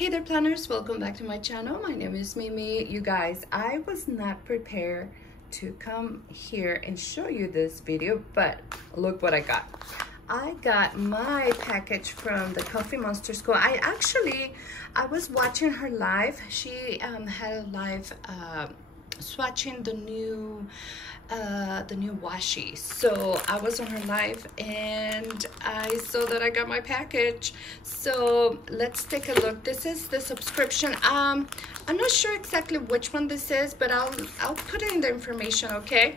Hey there planners, welcome back to my channel. My name is Mimi. You guys, I was not prepared to come here and show you this video, but look what I got. I got my package from the Coffee Monsterz Co. I was watching her live. She had a live swatching the new washi. So I was on her live and I saw that I got my package. So let's take a look. This is the subscription. I'm not sure exactly which one this is, but I'll put it in the information, okay?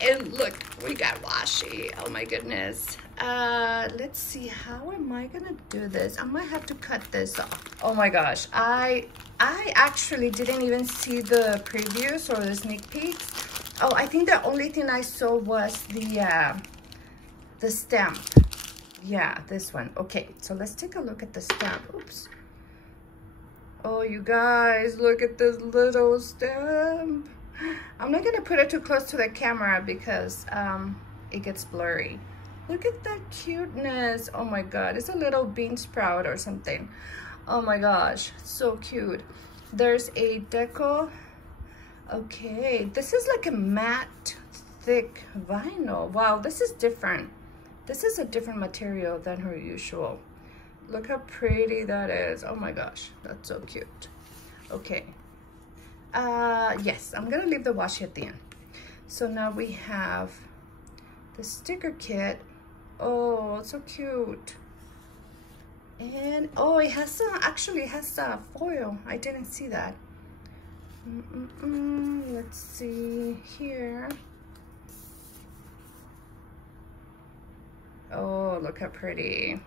And look, we got washi. Oh my goodness. Let's see, how am I gonna do this? I might have to cut this off. Oh my gosh, I actually didn't even see the previews or the sneak peeks. Oh, I think the only thing I saw was the stamp. Yeah, this one. Okay, so let's take a look at the stamp. Oops. Oh, you guys, look at this little stamp. I'm not gonna put it too close to the camera because it gets blurry. Look at that cuteness. Oh my god, it's a little bean sprout or something. Oh my gosh, so cute. There's a deco. Okay, this is like a matte thick vinyl. Wow, this is different. This is a different material than her usual. Look how pretty that is. Oh my gosh, that's so cute. Okay, yes, I'm gonna leave the washi at the end. So now we have the sticker kit. Oh, so cute. And oh, it has actually has foil. I didn't see that. Let's see here. Oh, look how pretty.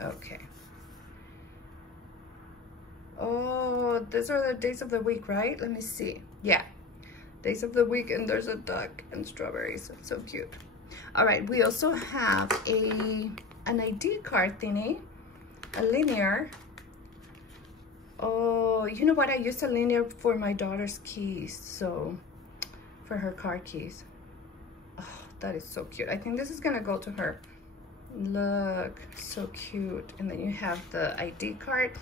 Okay. Oh, these are the days of the week, right? Let me see. Yeah, days of the week, and there's a duck and strawberries. So cute. All right, we also have an ID card thingy, a linear. Oh, you know what? I used a linear for my daughter's keys, so for her car keys. Oh, that is so cute. I think this is gonna go to her. Look, so cute. And then you have the ID card.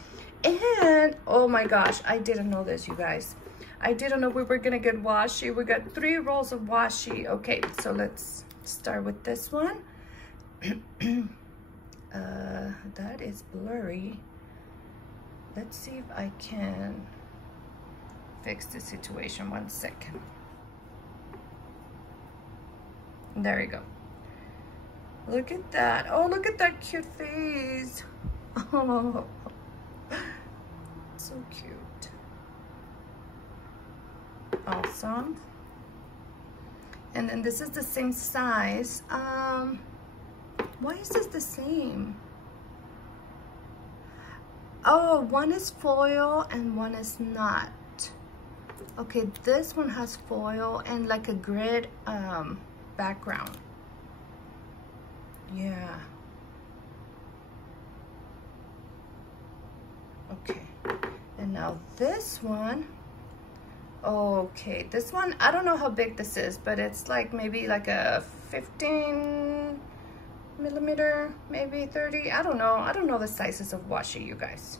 And oh my gosh, I didn't know this, you guys. I didn't know we were gonna get washi. We got 3 rolls of washi. Okay, so let's start with this one. That is blurry. Let's see if I can fix the situation. 1 second. There we go. Look at that. Oh, look at that cute face. Oh, so cute. Awesome. And then this is the same size. Why is this the same? Oh, one is foil and one is not. Okay, this one has foil and like a grid background. Yeah. Okay. And now this one. Okay, this one, I don't know how big this is, but it's like maybe like a 15 millimeter, maybe 30. I don't know. I don't know the sizes of washi, you guys.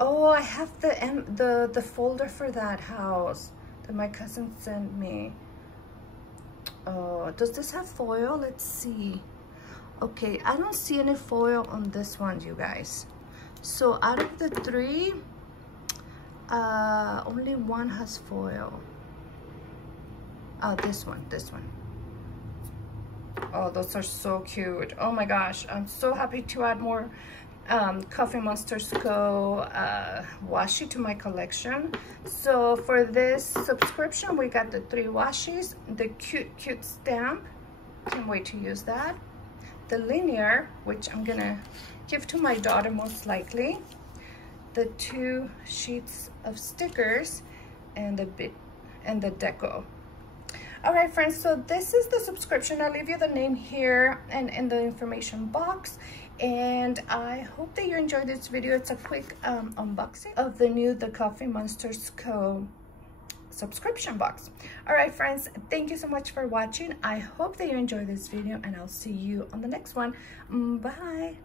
Oh, I have the folder for that house that my cousin sent me. Oh, does this have foil? Let's see. Okay, I don't see any foil on this one, you guys. So out of the 3, only one has foil. Oh, this one. Oh, those are so cute. Oh my gosh, I'm so happy to add more Coffee Monsterz Co. washi to my collection. So for this subscription, we got the 3 washis, the cute stamp. Can't wait to use that. The linear, which I'm gonna give to my daughter most likely. The 2 sheets of stickers and the deco. All right, friends, so this is the subscription. I'll leave you the name here and in the information box. And I hope that you enjoyed this video. It's a quick unboxing of the Coffee Monsterz Co. subscription box. All right, friends, thank you so much for watching. I hope that you enjoyed this video, and I'll see you on the next one. Bye.